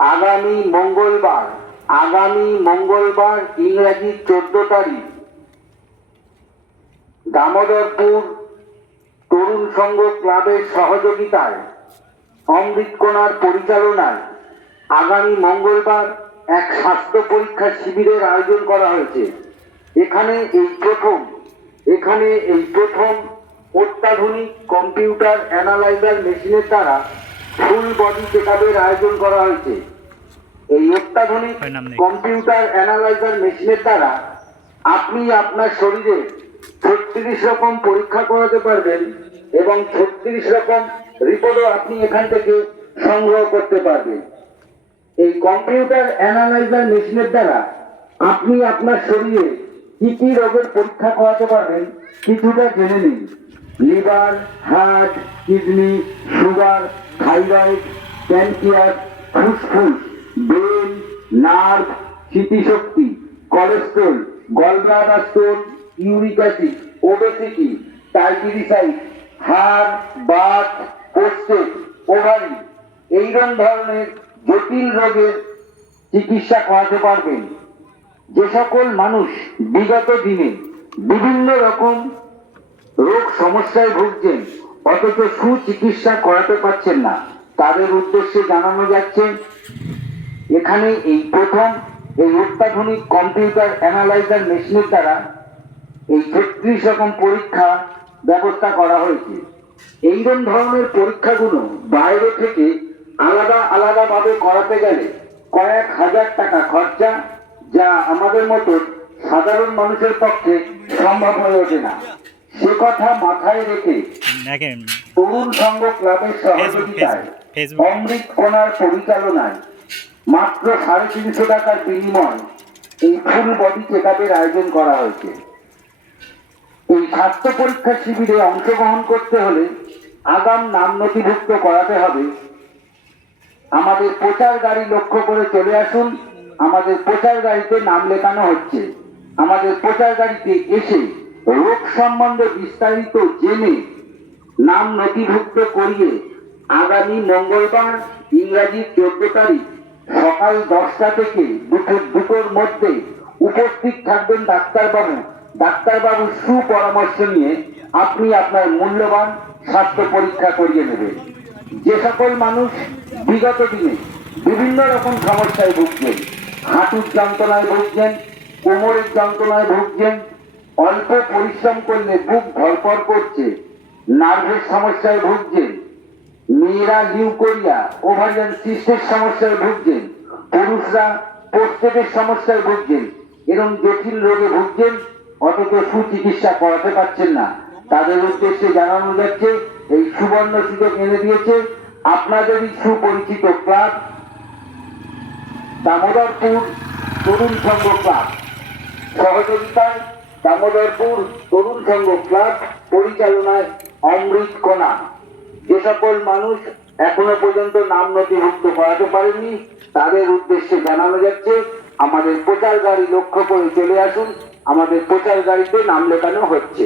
আগামী মঙ্গলবার ইংরাজি 14 তারিখ দামোদরপুর তরুণ সংঘ ক্লাবের সহযোগিতায় অমৃতকণার পরিচালনায় আগামী মঙ্গলবার এক স্বাস্থ্য পরীক্ষা শিবিরের আয়োজন করা হয়েছে। এখানে এই প্রথম অত্যাধুনিক কম্পিউটার অ্যানালাইজার মেশিনের দ্বারা ফুল বডি চেকআপের আয়োজন করা হয়েছে। এই অত্যাধুনিক কম্পিউটার অ্যানালাইজার মেশিনের দ্বারা আপনি আপনার শরীরে 36 রকম পরীক্ষা করাতে পারবেন এবং 36 রকম রিপোর্টও আপনি এখান থেকে সংগ্রহ করতে পারবেন। এই কম্পিউটার অ্যানালাইজার মেশিনের দ্বারা আপনি আপনার শরীরে কি কি রোগের পরীক্ষা করাতে পারবেন কিছুটা জেনে নিন। Liver, heart, kidney, sugar, thyroid, pancreas, ফুসফুস, ব্রেন, নার্ভ, স্মৃতিশক্তি, cholesterol, gallbladder stone, uric acid, obesity, triglyceride, হাড়, বাত, প্রোস্টেট, ওভারি এইরকম ধরনের জটিল রোগের চিকিৎসা করাতে পারবেন। যে সকল মানুষ বিগত দিনে বিভিন্ন রকম রোগ সমস্যায় ভুগছেন অথচ সুচিকিৎসা করাতে পারছেন না, তাদের উদ্দেশ্যে জানানো যাচ্ছে এখানে এই প্রথম এই অত্যাধুনিক কম্পিউটার অ্যানালাইজার মেশিনের দ্বারা এই 36 রকম পরীক্ষা ব্যবস্থা করা হয়েছে। এইরকম ধরনের পরীক্ষাগুলো বাইরে থেকে আলাদা ভাবে করাতে গেলে কয়েক হাজার টাকা খরচা, যা আমাদের মতো সাধারণ মানুষের পক্ষে সম্ভব হয়ে ওঠে না। সে কথা মাথায় রেখে তরুণ সংঘ ক্লাবের সহযোগিতায় অমৃতকণার পরিচালনায় মাত্র 350 টাকার বিনিময় এই ফুল বডি চেকআপের আয়োজন করা হয়েছে। এই স্বাস্থ্য পরীক্ষা শিবিরে অংশগ্রহণ করতে হলে আগাম নাম নথিভুক্ত করাতে হবে। আমাদের প্রচার গাড়ি লক্ষ্য করে চলে আসুন। আমাদের প্রচার গাড়িতে নাম লেখানো হচ্ছে। আমাদের প্রচার গাড়িতে এসে রোগ সম্বন্ধে বিস্তারিত জেনে নাম নথিভুক্ত করিয়ে আগামী মঙ্গলবার ইংরাজি 14 তারিখ সকাল 10টা থেকে দুপুর 2টোর মধ্যে উপস্থিত থাকবেন ডাক্তারবাবুর সুপরামর্শ নিয়ে আপনি আপনার মূল্যবান স্বাস্থ্য পরীক্ষা করিয়ে নেবেন। যে সকল মানুষ বিগত দিনে বিভিন্ন রকম সমস্যায় ভুগছেন, হাঁটুর যন্ত্রণায় ভুগছেন, কোমরের যন্ত্রণায় ভুগছেন, অল্প পরিশ্রম করলে বুক ধরপড় করছে, নার্ভের সমস্যায় ভুগছেন, মেয়েরা লিউকোরিয়া, ওভারিয়ান সিস্টের সমস্যায় ভুগছেন, পুরুষরা প্রোস্টেটের সমস্যায় ভুগছেন, এরকম জটিল রোগে ভুগছেন অথচ সুচিকিৎসা করাতে পারছেন না, তাদের উদ্দেশ্যে জানানো যাচ্ছে এই সুবর্ণ সুযোগ এনে দিয়েছে আপনাদেরই সুপরিচিত ক্লাব দামোদরপুর তরুণ সংঘ ক্লাব, সহযোগিতায় দামোদরপুর তরুণ সংঘ ক্লাব, পরিচালনায় অমৃতকণা। যে সকল মানুষ এখনো পর্যন্ত নাম নথিভুক্ত করাতে পারেননি তাদের উদ্দেশ্যে জানানো যাচ্ছে আমাদের প্রচার গাড়ি লক্ষ্য করে চলে আসুন। আমাদের প্রচার গাড়িতে নাম লেখানো হচ্ছে।